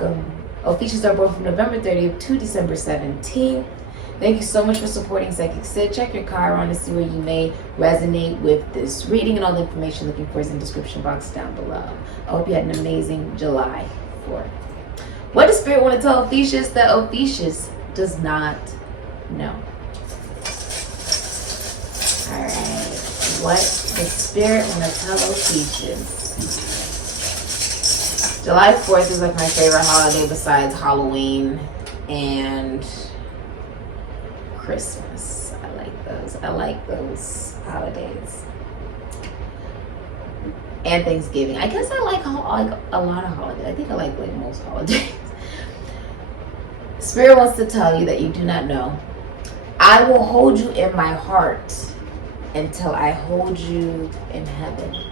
welcome. Ophiuchus are born from November 30th to December 17th. Thank you so much for supporting SIKIKSYD. Check your Chiron to see where you may resonate with this reading, and all the information looking for is in the description box down below. I hope you had an amazing July 4th. What does Spirit want to tell Ophiuchus that Ophiuchus does not know? Alright, what does Spirit want to tell Ophiuchus? July 4th is like my favorite holiday besides Halloween and Christmas. I like those holidays. And Thanksgiving. I guess I like a lot of holidays. I think I like most holidays. Spirit wants to tell you that you do not know. I will hold you in my heart until I hold you in heaven.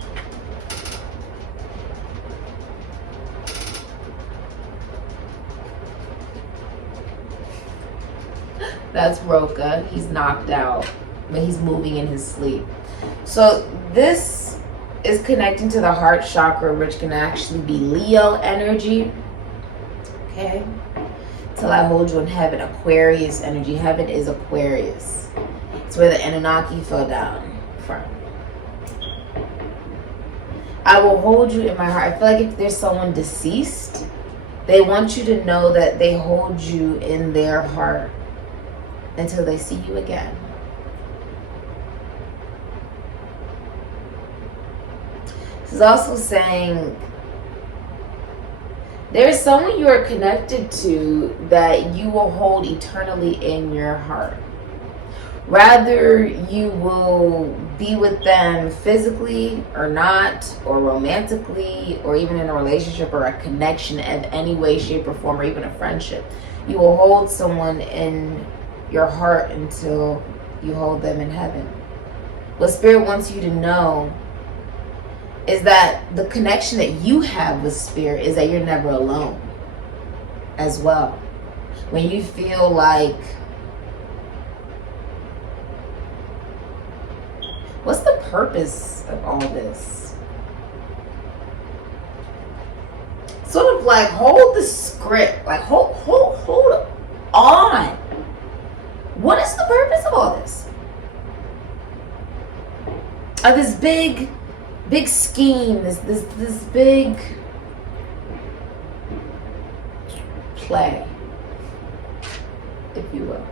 That's Roka. He's knocked out, but he's moving in his sleep. So this is connecting to the heart chakra, which can actually be Leo energy. Okay. Till I hold you in heaven. Aquarius energy. Heaven is Aquarius. It's where the Anunnaki fell down from. I will hold you in my heart. I feel like if there's someone deceased, they want you to know that they hold you in their heart until they see you again. This is also saying there is someone you are connected to that you will hold eternally in your heart. Rather you will be with them physically or not, or romantically, or even in a relationship or a connection of any way, shape, or form, or even a friendship. You will hold someone in your heart until you hold them in heaven. What Spirit wants you to know is that the connection that you have with Spirit is that you're never alone as well. When you feel like, what's the purpose of all this? Sort of like hold the script, like hold on. What is the purpose of all this? Of this big scheme, this big play, if you will.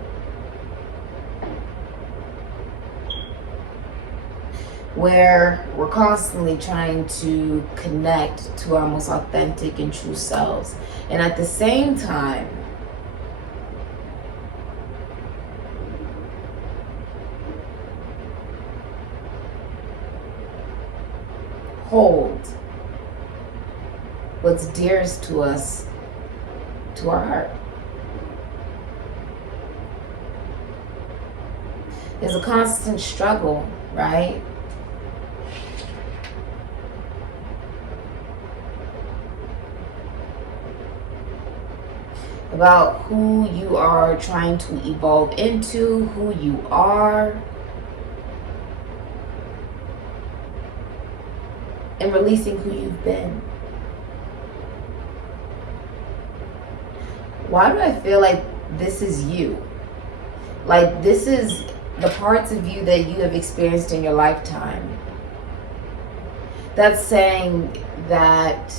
Where we're constantly trying to connect to our most authentic and true selves. And at the same time, hold what's dearest to us to our heart. There's a constant struggle, right? About who you are trying to evolve into, who you are, and releasing who you've been. Why do I feel like this is you? Like this is the parts of you that you have experienced in your lifetime. That's saying that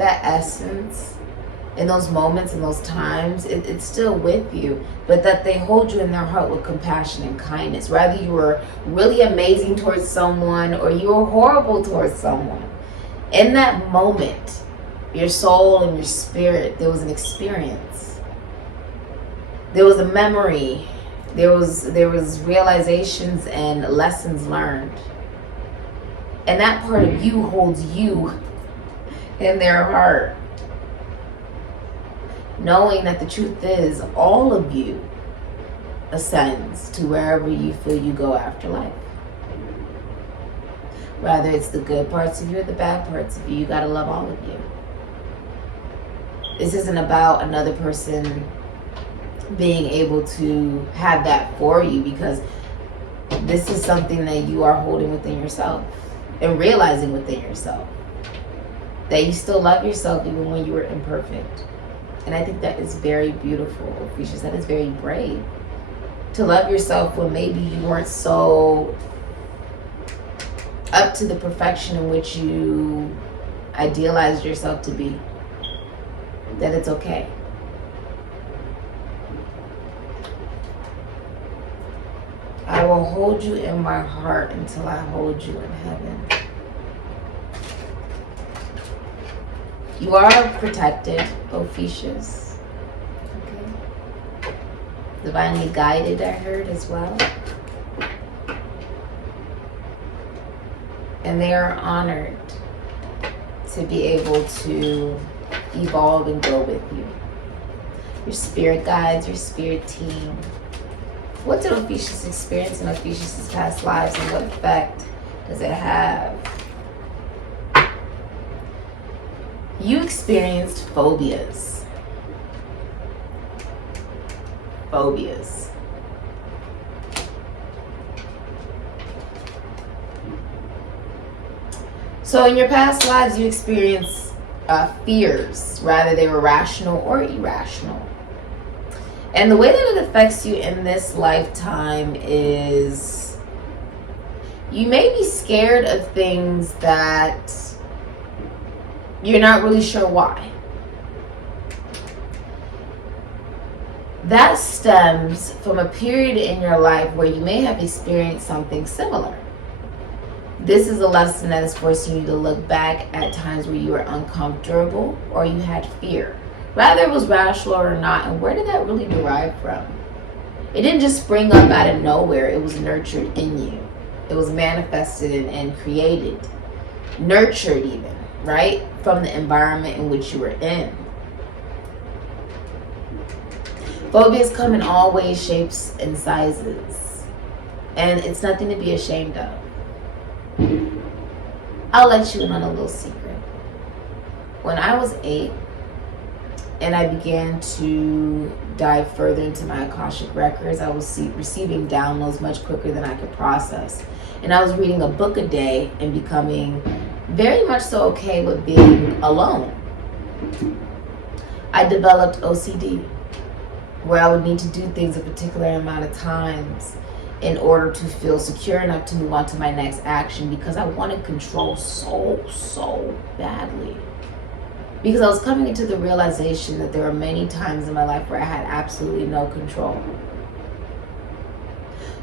essence in those moments, in those times, it's still with you, but that they hold you in their heart with compassion and kindness. Rather you were really amazing towards someone or you were horrible towards someone. In that moment, your soul and your spirit, there was an experience. There was a memory. There was realizations and lessons learned. And that part of you holds you in their heart. Knowing that the truth is all of you ascends to wherever you feel you go after life. Whether it's the good parts of you or the bad parts of you, you gotta love all of you. This isn't about another person being able to have that for you, because this is something that you are holding within yourself. and realizing within yourself that you still love yourself even when you were imperfect. And I think that is very beautiful, Ophiuchus. That is very brave. To love yourself when maybe you weren't so up to the perfection in which you idealized yourself to be. That it's okay. I will hold you in my heart until I hold you in heaven. You are protected, Ophiuchus. Okay. Divinely guided, I heard as well. And they are honored to be able to evolve and grow with you. Your spirit guides, your spirit team. What did Ophiuchus experience in Ophiuchus' past lives, and what effect does it have? You experienced phobias. Phobias. So in your past lives, you experienced fears, rather they were rational or irrational. And the way that it affects you in this lifetime is you may be scared of things that you're not really sure why. That stems from a period in your life where you may have experienced something similar. This is a lesson that is forcing you to look back at times where you were uncomfortable or you had fear. Whether it was rational or not, and where did that really derive from? It didn't just spring up out of nowhere. It was nurtured in you. It was manifested and created. Nurtured even, right? From the environment in which you were in. Phobias come in all ways, shapes, and sizes. And it's nothing to be ashamed of. I'll let you in on a little secret. When I was 8, and I began to dive further into my Akashic records, I was receiving downloads much quicker than I could process. And I was reading a book a day and becoming very much so okay with being alone. I developed OCD, where I would need to do things a particular amount of times in order to feel secure enough to move on to my next action, because I wanted control so badly. Because I was coming into the realization that there were many times in my life where I had absolutely no control.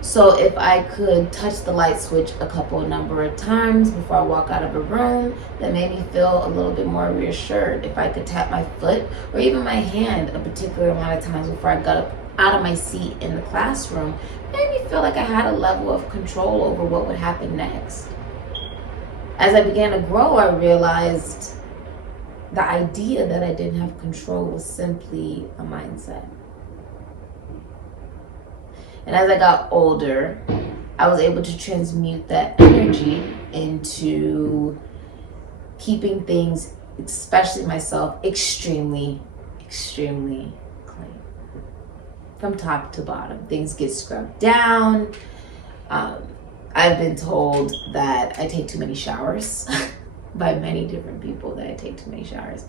So if I could touch the light switch a number of times before I walk out of a room, that made me feel a little bit more reassured. If I could tap my foot or even my hand a particular amount of times before I got up out of my seat in the classroom, made me feel like I had a level of control over what would happen next. As I began to grow, I realized the idea that I didn't have control was simply a mindset. And as I got older, I was able to transmute that energy into keeping things, especially myself, extremely clean. From top to bottom. Things get scrubbed down. I've been told that I take too many showers by many different people, that I take too many showers.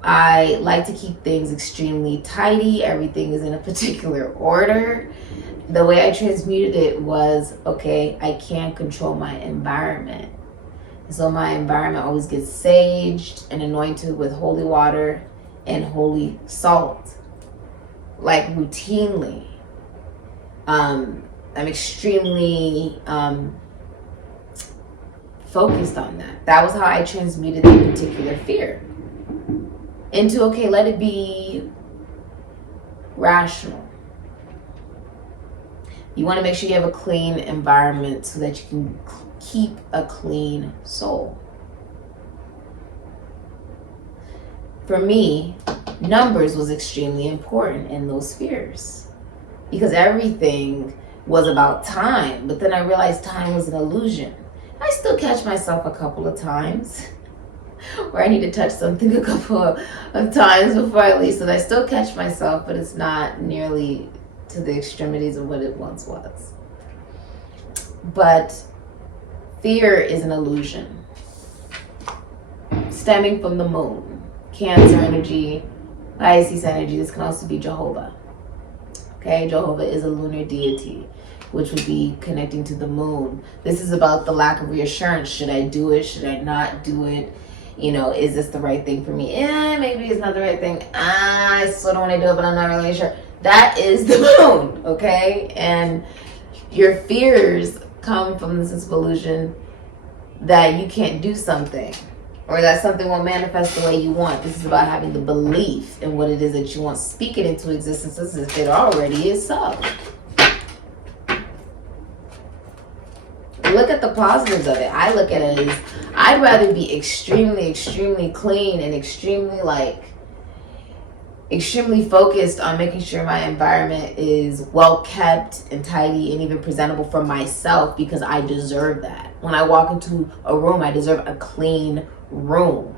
I like to keep things extremely tidy. Everything is in a particular order. The way I transmuted it was, okay, I can't control my environment. So my environment always gets saged and anointed with holy water and holy salt, like routinely. I'm extremely focused on that. That was how I transmuted the particular fear into, okay, let it be rational. You want to make sure you have a clean environment so that you can keep a clean soul. For me, numbers was extremely important in those spheres, because everything was about time, but then I realized time was an illusion. I still catch myself a couple of times where I need to touch something a couple of times before I leave, so I still catch myself, but it's not nearly to the extremities of what it once was. But Fear is an illusion stemming from the moon, Cancer energy, Pisces energy. This can also be Jehovah. Okay, Jehovah is a lunar deity, which would be connecting to the moon. This is about the lack of reassurance. Should I do it? Should I not do it? You know, is this the right thing for me? Maybe it's not the right thing. I still don't want to do it, but I'm not really sure. That is the moon, okay? And your fears come from the sense of illusion that you can't do something, or that something won't manifest the way you want. This is about having the belief in what it is that you want. Speak it into existence as if it already is so. Look at the positives of it. I look at it as, I'd rather be extremely, extremely clean and extremely focused on making sure my environment is well kept and tidy and even presentable for myself, because I deserve that. When I walk into a room, I deserve a clean room.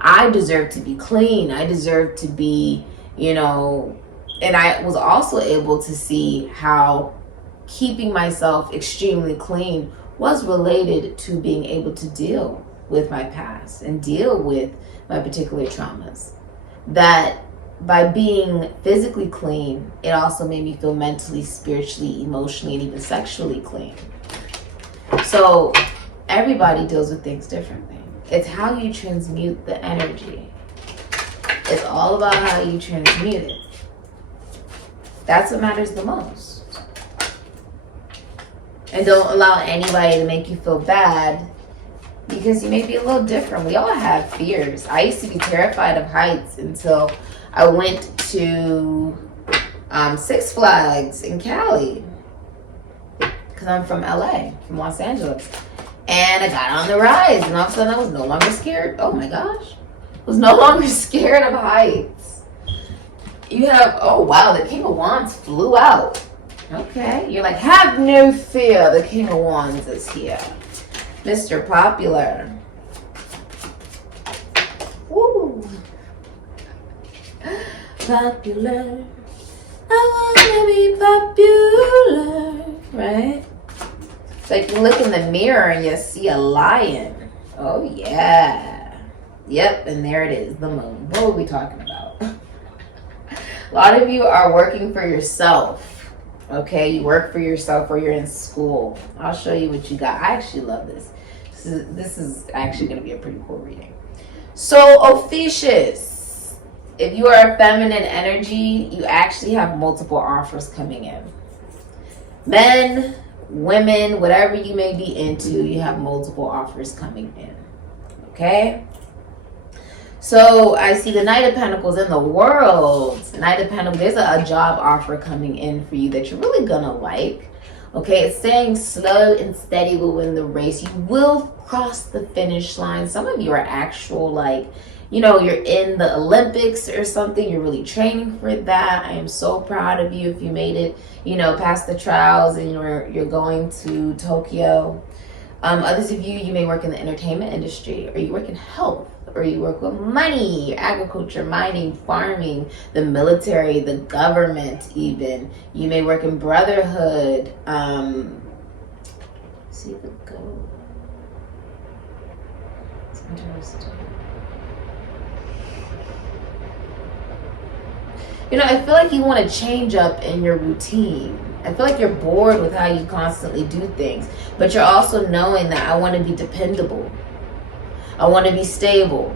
I deserve to be clean. I deserve to be, you know, and I was also able to see how keeping myself extremely clean was related to being able to deal with my past and deal with my particular traumas. That by being physically clean, it also made me feel mentally, spiritually, emotionally, and even sexually clean. So everybody deals with things differently. It's how you transmute the energy. It's all about how you transmute it. That's what matters the most. And don't allow anybody to make you feel bad, because you may be a little different. We all have fears. I used to be terrified of heights until I went to Six Flags in Cali, because I'm from LA, from Los Angeles. And I got on the rides, and all of a sudden I was no longer scared. Oh my gosh. I was no longer scared of heights. You have, oh wow, the King of Wands flew out. Okay, you're like, have no fear, the King of Wands is here. Mr. Popular. Woo. Popular. I wanna be popular. Right? It's like you look in the mirror and you see a lion. Oh yeah. Yep, and there it is, the moon. What were we talking about? A lot of you are working for yourself. Okay, you work for yourself, or you're in school. I'll show you what you got. I actually love this. This is actually going to be a pretty cool reading. So, Ophiuchus, if you are a feminine energy, you actually have multiple offers coming in. Men, women, whatever you may be into, you have multiple offers coming in. Okay? So I see the Knight of Pentacles in the world. Knight of Pentacles, there's a job offer coming in for you that you're really gonna like. Okay, it's saying slow and steady will win the race. You will cross the finish line. Some of you are actual, like, you know, you're in the Olympics or something. You're really training for that. I am so proud of you if you made it, you know, past the trials and you're going to Tokyo. Others of you may work in the entertainment industry, or you work in health, or you work with money, agriculture, mining, farming, the military, the government even. You may work in brotherhood. See the goat. It's interesting. You know, I feel like you want to change up in your routine. I feel like you're bored with how you constantly do things. But you're also knowing that I want to be dependable. I want to be stable.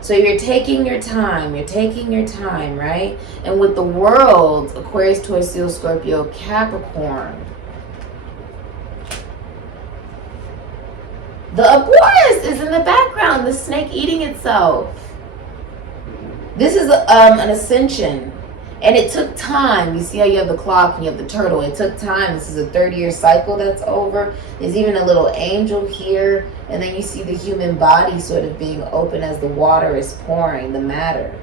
So you're taking your time, right? And with the world, Aquarius, Taurus, Leo, Scorpio, Capricorn. The Aquarius is in the background, the snake eating itself. This is an ascension. And it took time. You see how you have the clock and you have the turtle. It took time. This is a 30-year cycle that's over. There's even a little angel here. And then you see the human body sort of being open as the water is pouring, the matter.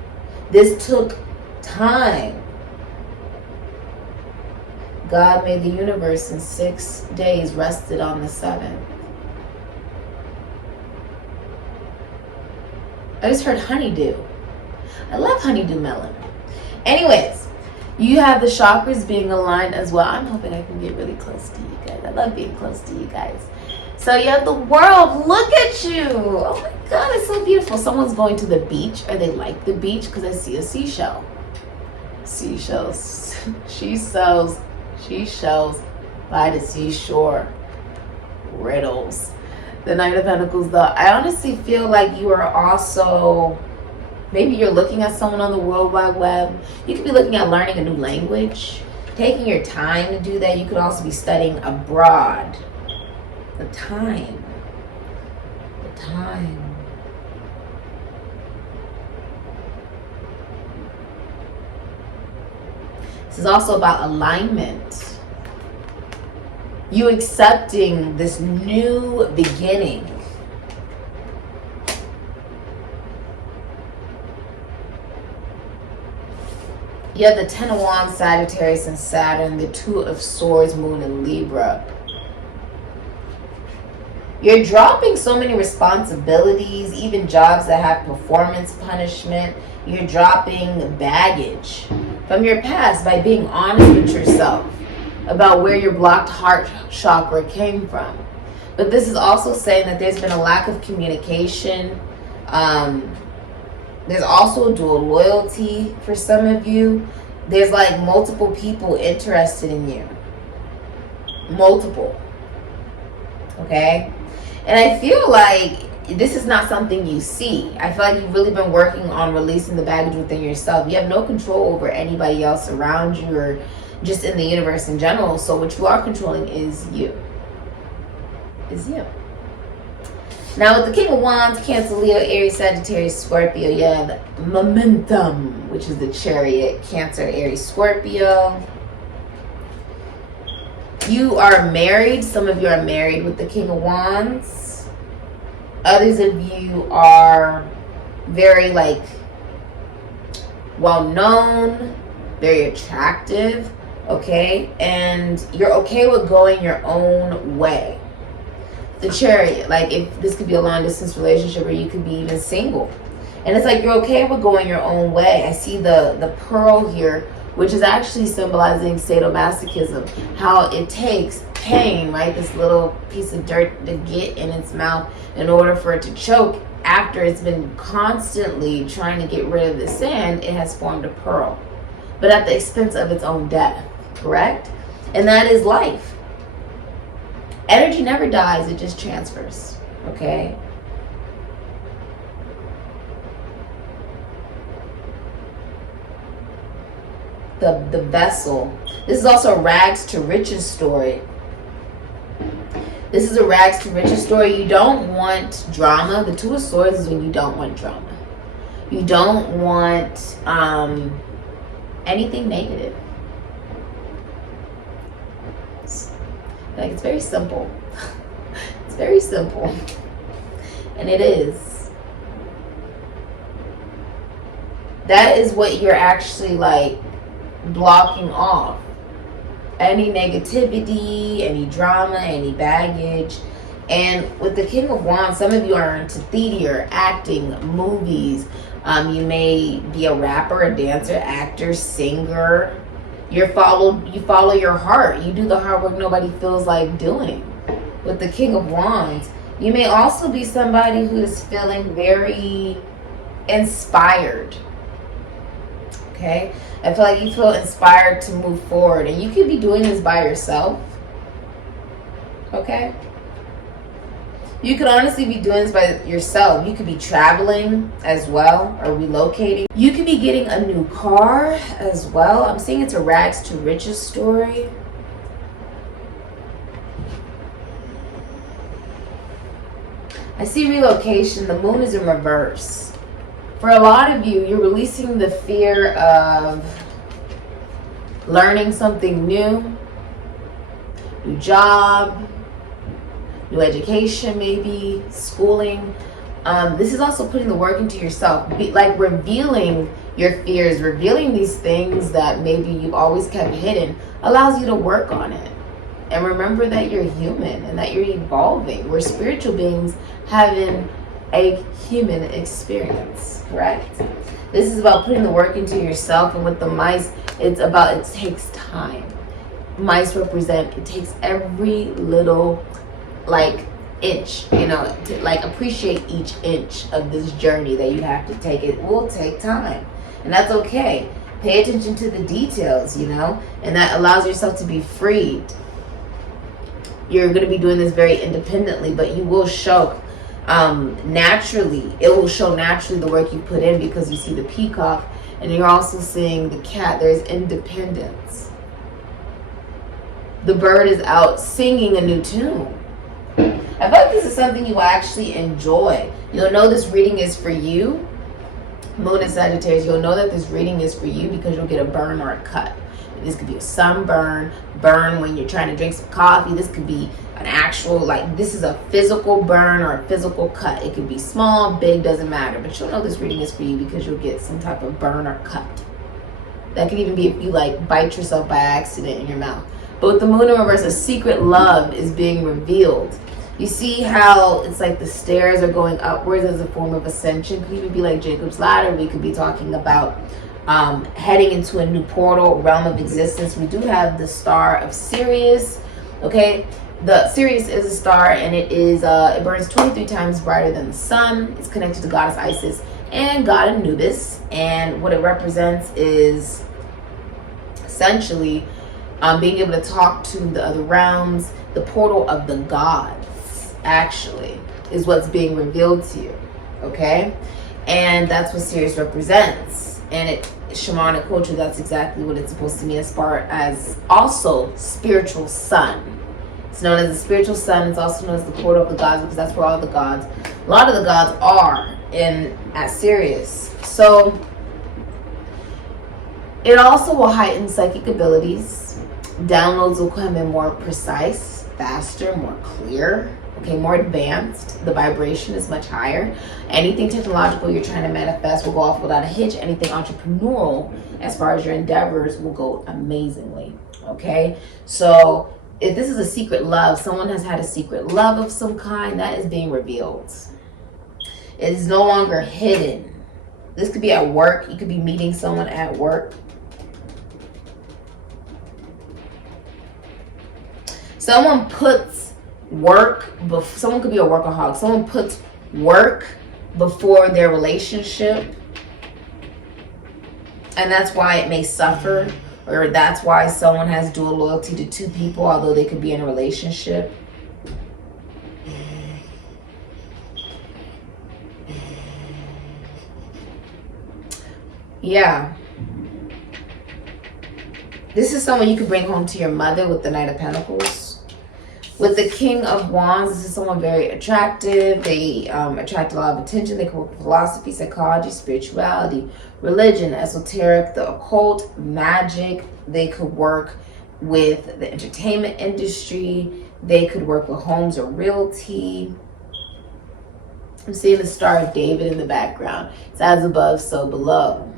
This took time. God made the universe in 6 days, rested on the 7th. I just heard honeydew. I love honeydew melon. Anyways, You have the chakras being aligned as well. I'm hoping I can get really close to you guys. I love being close to you guys. So you have the world. Look at you. Oh my God, it's so beautiful. Someone's going to the beach, or they like the beach, because I see a seashell. Seashells. She sells by the seashore. Riddles. The Knight of Pentacles, though. I honestly feel like you are also... Maybe you're looking at someone on the World Wide Web. You could be looking at learning a new language. Taking your time to do that. You could also be studying abroad. The time. The time. This is also about alignment. You accepting this new beginning. You have the Ten of Wands, Sagittarius, and Saturn, the Two of Swords, Moon, and Libra. You're dropping so many responsibilities, even jobs that have performance punishment. You're dropping baggage from your past by being honest with yourself about where your blocked heart chakra came from. But this is also saying that there's been a lack of communication. There's also dual loyalty for some of you. There's like multiple people interested in you. Multiple. Okay? And I feel like this is not something you see. I feel like you've really been working on releasing the baggage within yourself. You have no control over anybody else around you or just in the universe in general. So what you are controlling is you. Is you. Now with the King of Wands, Cancer, Leo, Aries, Sagittarius, Scorpio, you have Momentum, which is the Chariot, Cancer, Aries, Scorpio. You are married. Some of you are married with the King of Wands. Others of you are very like well known, very attractive, okay? And you're okay with going your own way. The Chariot, like if this could be a long distance relationship, or you could be even single. And it's like you're okay with going your own way. I see the pearl here, which is actually symbolizing sadomasochism. How it takes pain, right? This little piece of dirt to get in its mouth in order for it to choke. After it's been constantly trying to get rid of the sand, it has formed a pearl. But at the expense of its own death, correct? And that is life. Energy never dies, it just transfers, okay? The vessel. This is also a rags to riches story. This is a rags to riches story. You don't want drama. The Two of Swords is when you don't want drama. You don't want anything negative. Like, it's very simple. It's very simple. And it is. That is what you're actually like blocking off. Any negativity, any drama, any baggage. And with the King of Wands, some of you are into theater, acting, movies. You may be a rapper, a dancer, actor, singer. You follow your heart. You do the hard work nobody feels like doing. With the King of Wands, you may also be somebody who is feeling very inspired. Okay? I feel like you feel inspired to move forward. And you could be doing this by yourself. Okay? You could honestly be doing this by yourself. You could be traveling as well, or relocating. You could be getting a new car as well. I'm seeing it's a rags to riches story. I see relocation. The moon is in reverse. For a lot of you, you're releasing the fear of learning something new job, new education, maybe schooling. This is also putting the work into yourself, like revealing your fears, revealing these things that maybe you've always kept hidden, allows you to work on it. And remember that you're human and that you're evolving. We're spiritual beings having a human experience, correct? This is about putting the work into yourself, and with the mice, it's about, it takes time. Mice represent, it takes every little, like, inch, you know, to like appreciate each inch of this journey that you have to take. It will take time, and that's okay. Pay attention to the details, you know, and that allows yourself to be freed. You're going to be doing this very independently, but you will show naturally, it will show naturally the work you put in, because you see the peacock and you're also seeing the cat. There's independence. The bird is out singing a new tune. I feel like this is something you actually enjoy. You'll know this reading is for you. Moon and Sagittarius, you'll know that this reading is for you because you'll get a burn or a cut. This could be a sunburn, burn when you're trying to drink some coffee. This could be an actual, like, this is a physical burn or a physical cut. It could be small, big, doesn't matter. But you'll know this reading is for you because you'll get some type of burn or cut. That could even be if you, like, bite yourself by accident in your mouth. But with the moon in reverse, a secret love is being revealed. You see how it's like the stairs are going upwards as a form of ascension. Could even be like Jacob's ladder. We could be talking about heading into a new portal, realm of existence. We do have the star of Sirius. Okay, the Sirius is a star, and it is it burns 23 times brighter than the sun. It's connected to goddess Isis and god Anubis, and what it represents is essentially being able to talk to the other realms. The portal of the gods actually is what's being revealed to you. Okay, and that's what Sirius represents. And it, shamanic culture, that's exactly what it's supposed to mean, as far as also spiritual sun. It's known as the spiritual sun. It's also known as the portal of the gods, because that's where all the gods, a lot of the gods are at Sirius. So it also will heighten psychic abilities. Downloads will come in more precise, faster, more clear. Okay, more advanced. The vibration is much higher. Anything technological you're trying to manifest will go off without a hitch. Anything entrepreneurial, as far as your endeavors, will go amazingly. Okay, so if this is a secret love, someone has had a secret love of some kind, that is being revealed. It is no longer hidden. This could be at work. You could be meeting someone at work. Someone puts work, someone could be a workaholic. Someone puts work before their relationship, and that's why it may suffer, or that's why someone has dual loyalty to two people, although they could be in a relationship. Yeah. This is someone you could bring home to your mother with the Knight of Pentacles. With the King of Wands, this is someone very attractive. They attract a lot of attention. They can work with philosophy, psychology, spirituality, religion, esoteric, the occult, magic. They could work with the entertainment industry. They could work with homes or realty. I'm seeing the Star of David in the background. It's as above, so below.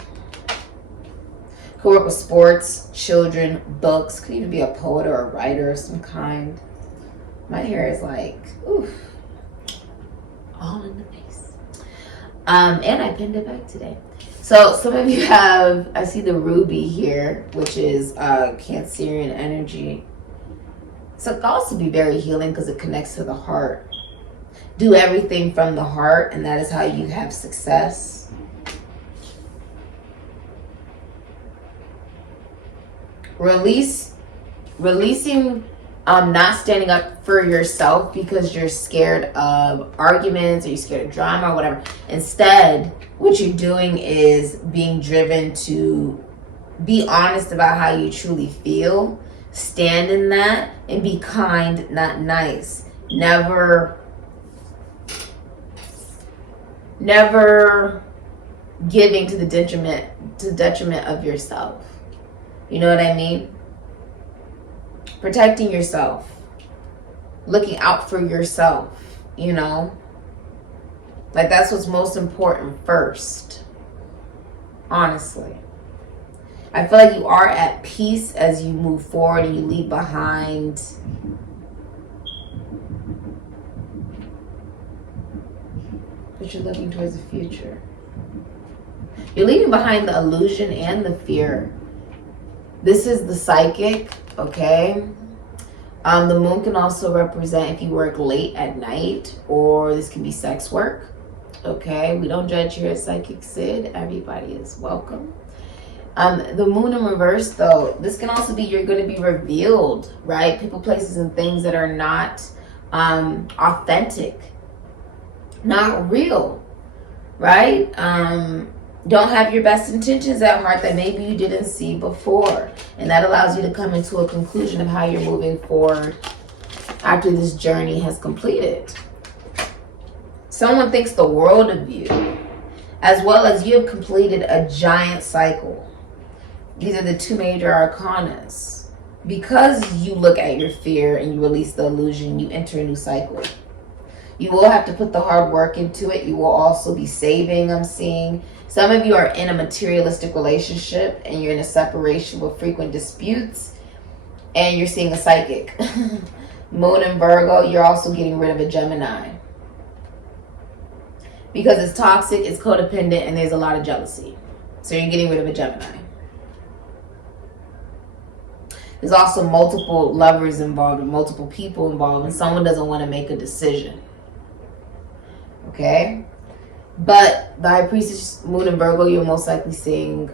Could work with sports, children, books. Could even be a poet or a writer of some kind. My hair is like, oof, all in the face. And I pinned it back today. So some of you have, I see the ruby here, which is Cancerian energy. So it can also be very healing because it connects to the heart. Do everything from the heart, and that is how you have success. Releasing not standing up for yourself because you're scared of arguments or you're scared of drama or whatever. Instead, what you're doing is being driven to be honest about how you truly feel, stand in that, and be kind, not nice. Never giving to the detriment of yourself. You know what I mean? Protecting yourself, looking out for yourself, you know, like that's what's most important first. Honestly, I feel like you are at peace as you move forward and you leave behind but you're looking towards the future. You're leaving behind the illusion and the fear. This is the psychic, okay? The moon can also represent if you work late at night, or this can be sex work, okay? We don't judge here at SIKIKSYD. Everybody is welcome. The moon in reverse, though, this can also be you're going to be revealed, right? People, places, and things that are not authentic, not real, right? Don't have your best intentions at heart that maybe you didn't see before. And that allows you to come into a conclusion of how you're moving forward after this journey has completed. Someone thinks the world of you, as well as you have completed a giant cycle. These are the two major arcanas. Because you look at your fear and you release the illusion, you enter a new cycle. You will have to put the hard work into it. You will also be saving, I'm seeing. Some of you are in a materialistic relationship and you're in a separation with frequent disputes, and you're seeing a psychic. Moon in Virgo, you're also getting rid of a Gemini. Because it's toxic, it's codependent, and there's a lot of jealousy. So you're getting rid of a Gemini. There's also multiple lovers involved, multiple people involved, and someone doesn't want to make a decision. Okay? But the High Priestess, Moon in Virgo, you're most likely seeing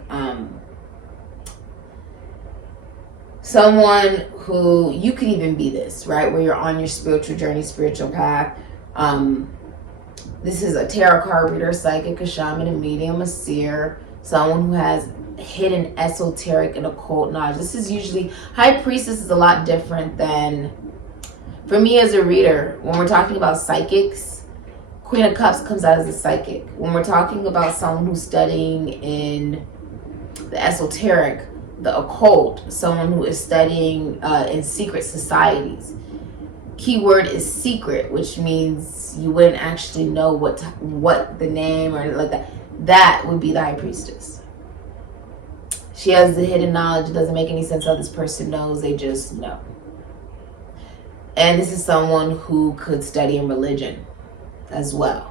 someone who, you could even be this, right? Where you're on your spiritual journey, spiritual path. This is a tarot card reader, psychic, a shaman, a medium, a seer, someone who has hidden esoteric and occult knowledge. This is usually, High Priestess is a lot different than, for me as a reader, when we're talking about psychics, Queen of Cups comes out as a psychic. When we're talking about someone who's studying in the esoteric, the occult, someone who is studying in secret societies. Keyword is secret, which means you wouldn't actually know what the name or like that. That would be the High Priestess. She has the hidden knowledge. It doesn't make any sense how this person knows. They just know. And this is someone who could study in religion as well.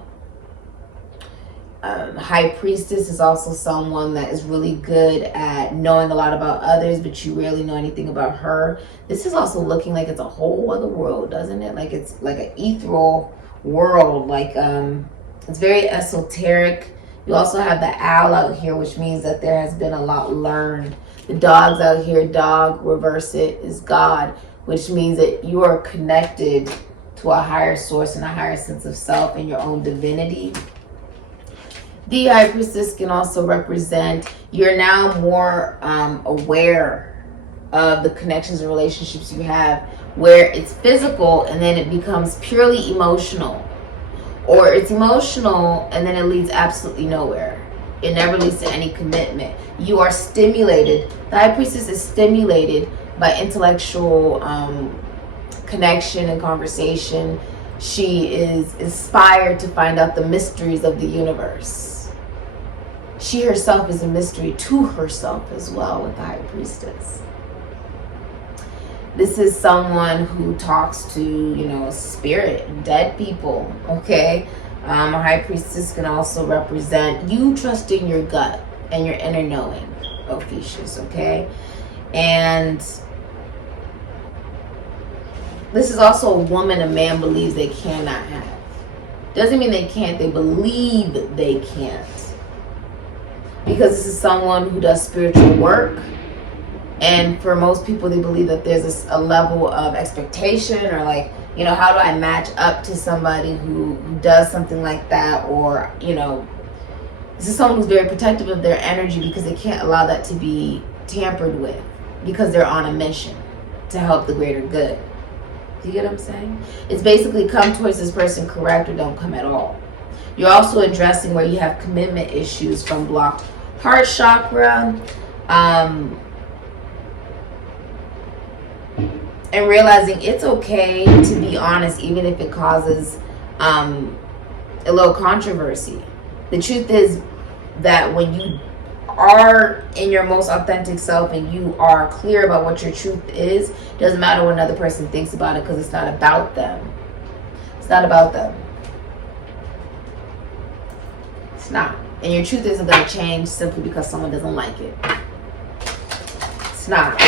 High Priestess is also someone that is really good at knowing a lot about others, but you rarely know anything about her. This is also looking like it's a whole other world, doesn't it? Like it's like an ethereal world. Like it's very esoteric. You also have the owl out here, which means that there has been a lot learned. The dogs out here, dog, reverse it, is God, which means that you are connected to a higher source and a higher sense of self and your own divinity. The High Priestess can also represent you're now more aware of the connections and relationships you have, where it's physical and then it becomes purely emotional, or it's emotional and then it leads absolutely nowhere. It never leads to any commitment. You are stimulated. The High Priestess is stimulated by intellectual connection and conversation. She is inspired to find out the mysteries of the universe. She herself is a mystery to herself as well with the High Priestess. This is someone who talks to, spirit, dead people, okay? A High Priestess can also represent you trusting your gut and your inner knowing, Ophiuchus, okay? And this is also a woman a man believes they cannot have. Doesn't mean they can't, they believe they can't. Because this is someone who does spiritual work. And for most people, they believe that there's a level of expectation, or like, how do I match up to somebody who does something like that? Or, this is someone who's very protective of their energy because they can't allow that to be tampered with, because they're on a mission to help the greater good. Do you get what I'm saying? It's basically come towards this person correct or don't come at all. You're also addressing where you have commitment issues from blocked heart chakra, and realizing it's okay to be honest even if it causes a little controversy. The truth is that when you are in your most authentic self and you are clear about what your truth is, it doesn't matter what another person thinks about it, because it's not about them. It's not about them. It's not. And your truth isn't going to change simply because someone doesn't like it. It's not.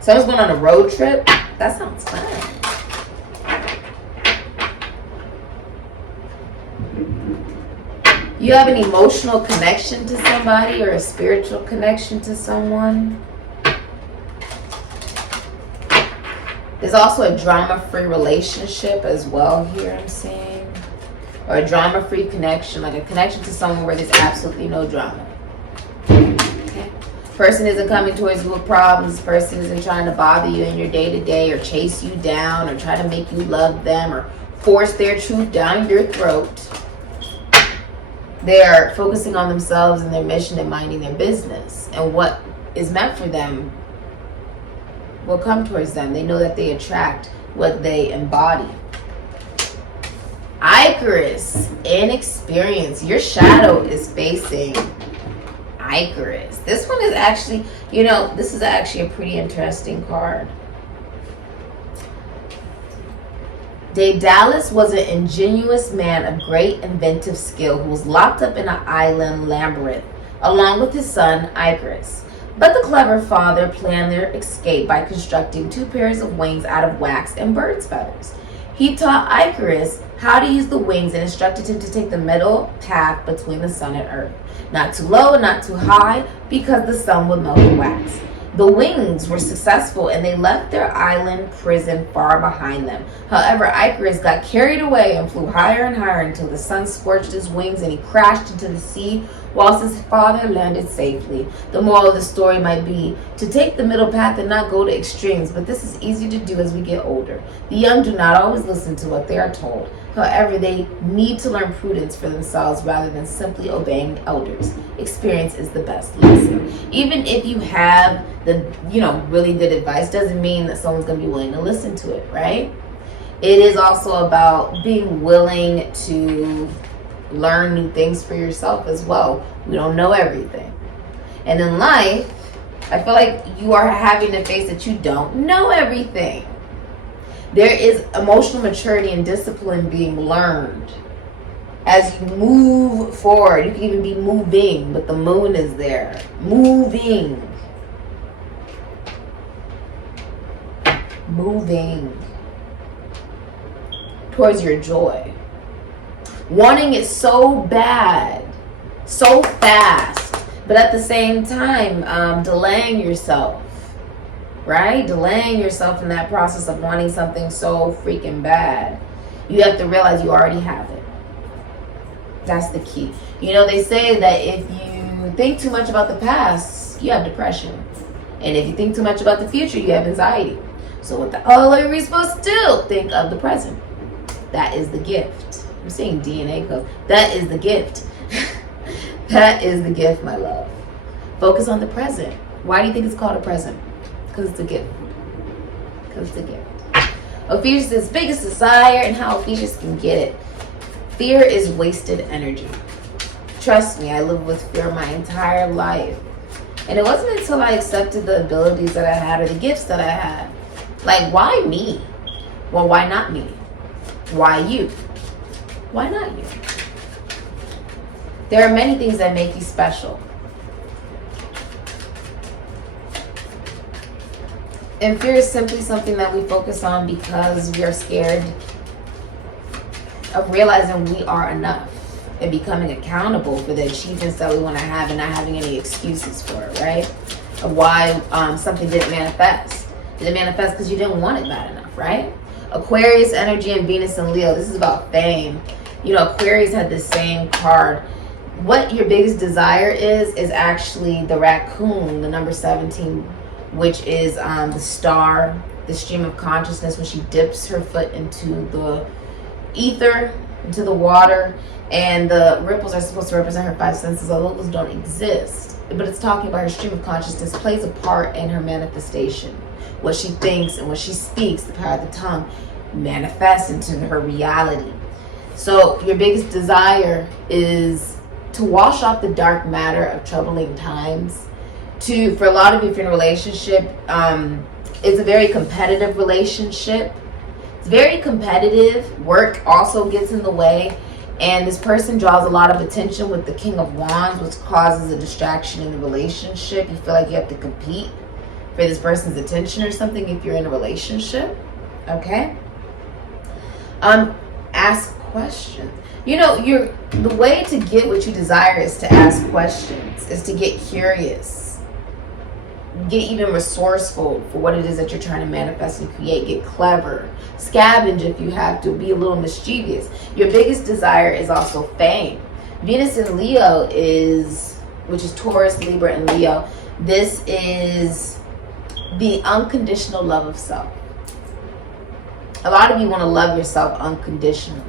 Someone's going on a road trip. That sounds fun. You have an emotional connection to somebody or a spiritual connection to someone. There's also a drama-free relationship as well here, I'm seeing. Or a drama-free connection, like a connection to someone where there's absolutely no drama. Okay. Person isn't coming towards you with problems. Person isn't trying to bother you in your day-to-day or chase you down or try to make you love them or force their truth down your throat. They are focusing on themselves and their mission and minding their business. And what is meant for them will come towards them. They know that they attract what they embody. Icarus, inexperience. Your shadow is facing Icarus. This one is actually, you know, this is actually a pretty interesting card. Daedalus was an ingenious man of great inventive skill who was locked up in an island labyrinth along with his son Icarus. But the clever father planned their escape by constructing 2 pairs of wings out of wax and bird's feathers. He taught Icarus how to use the wings and instructed him to take the middle path between the sun and earth. Not too low and not too high, because the sun would melt the wax. The wings were successful and they left their island prison far behind them. However, Icarus got carried away and flew higher and higher until the sun scorched his wings and he crashed into the sea whilst his father landed safely. The moral of the story might be to take the middle path and not go to extremes, but this is easy to do as we get older. The young do not always listen to what they are told. However, they need to learn prudence for themselves rather than simply obeying elders. Experience is the best lesson. Even if you have the, really good advice, doesn't mean that someone's going to be willing to listen to it, right? It is also about being willing to learn new things for yourself as well. We don't know everything. And in life, I feel like you are having to face that you don't know everything. There is emotional maturity and discipline being learned as you move forward. You can even be moving, but the moon is there. Moving. Towards your joy. Wanting it so bad, so fast, but at the same time, delaying yourself. Right? Delaying yourself in that process of wanting something so freaking bad. You have to realize you already have it. That's the key. They say that if you think too much about the past, you have depression. And if you think too much about the future, you have anxiety. So what the hell are we supposed to do? Think of the present. That is the gift. I'm saying DNA codes. That is the gift. That is the gift, my love. Focus on the present. Why do you think it's called a present? Because it's a gift. Ophiuchus' biggest desire and how Ophiuchus can get it. Fear is wasted energy. Trust me, I lived with fear my entire life. And it wasn't until I accepted the abilities that I had or the gifts that I had. Like, why me? Well, why not me? Why you? Why not you? There are many things that make you special. And fear is simply something that we focus on because we are scared of realizing we are enough and becoming accountable for the achievements that we want to have and not having any excuses for it, right? Of why something didn't manifest. Did it manifest because you didn't want it bad enough, right? Aquarius energy and Venus and Leo. This is about fame. Aquarius had the same card. What your biggest desire is actually the raccoon, the number 17, which is the star, the stream of consciousness, when she dips her foot into the ether, into the water, and the ripples are supposed to represent her 5 senses, although those don't exist. But it's talking about her stream of consciousness plays a part in her manifestation. What she thinks and what she speaks, the power of the tongue, manifests into her reality. So your biggest desire is to wash off the dark matter of troubling times. For a lot of you, if you're in a relationship, it's a very competitive relationship. It's very competitive. Work also gets in the way. And this person draws a lot of attention with the King of Wands, which causes a distraction in the relationship. You feel like you have to compete for this person's attention or something if you're in a relationship. Okay? Ask questions. You know, the way to get what you desire is to ask questions, is to get curious. Get even resourceful for what it is that you're trying to manifest and create. Get clever. Scavenge if you have to. Be a little mischievous. Your biggest desire is also fame. Venus in Leo which is Taurus, Libra, and Leo. This is the unconditional love of self. A lot of you want to love yourself unconditionally.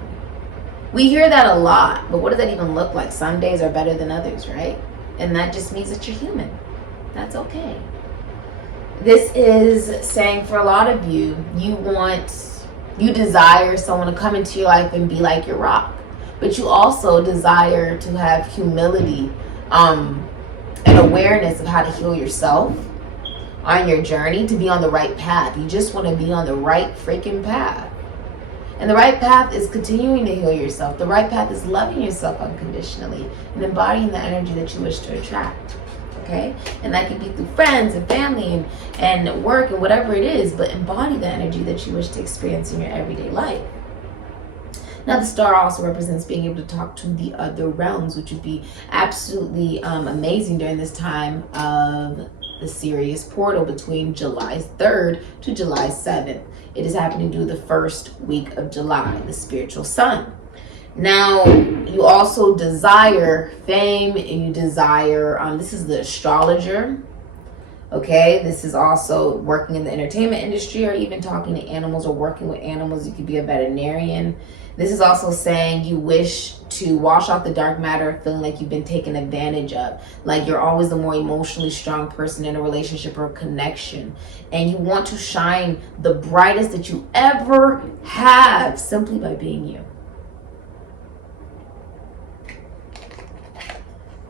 We hear that a lot, but what does that even look like? Some days are better than others, right? And that just means that you're human. That's okay. This is saying for a lot of you, you desire someone to come into your life and be like your rock. But you also desire to have humility and awareness of how to heal yourself on your journey, to be on the right path. You just want to be on the right freaking path. And the right path is continuing to heal yourself. The right path is loving yourself unconditionally and embodying the energy that you wish to attract. Okay? And that can be through friends and family and work and whatever it is, but embody the energy that you wish to experience in your everyday life. Now, the star also represents being able to talk to the other realms, which would be absolutely amazing during this time of the Sirius portal between July 3rd to July 7th. It is happening due the first week of July, the spiritual sun. Now, you also desire fame, and you desire, this is the astrologer, okay? This is also working in the entertainment industry, or even talking to animals or working with animals. You could be a veterinarian. This is also saying you wish to wash off the dark matter, feeling like you've been taken advantage of. Like you're always the more emotionally strong person in a relationship or a connection. And you want to shine the brightest that you ever have simply by being you.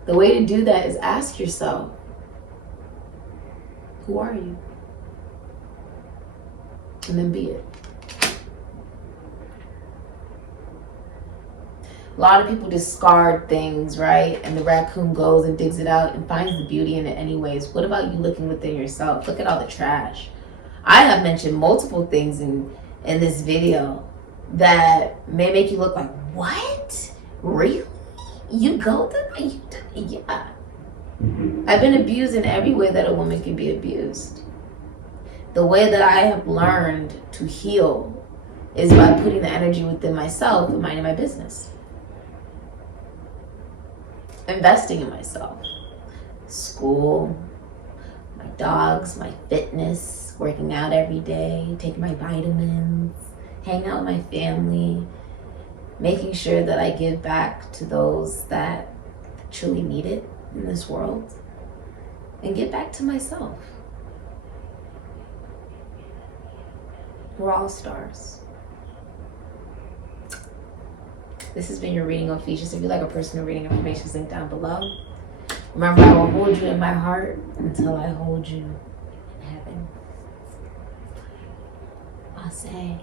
The way to do that is ask yourself, who are you? And then be it. A lot of people discard things, right? And the raccoon goes and digs it out and finds the beauty in it anyways. What about you looking within yourself? Look at all the trash. I have mentioned multiple things in this video that may make you look like, what? Really? You go through? Yeah. I've been abused in every way that a woman can be abused. The way that I have learned to heal is by putting the energy within myself and minding my business. Investing in myself. School, my dogs, my fitness, working out every day, taking my vitamins, hanging out with my family, making sure that I give back to those that truly need it in this world, and get back to myself. We're all stars. This has been your reading, Ophiuchus. If you'd like a personal reading, information is linked down below. Remember, I will hold you in my heart until I hold you in heaven. I'll say.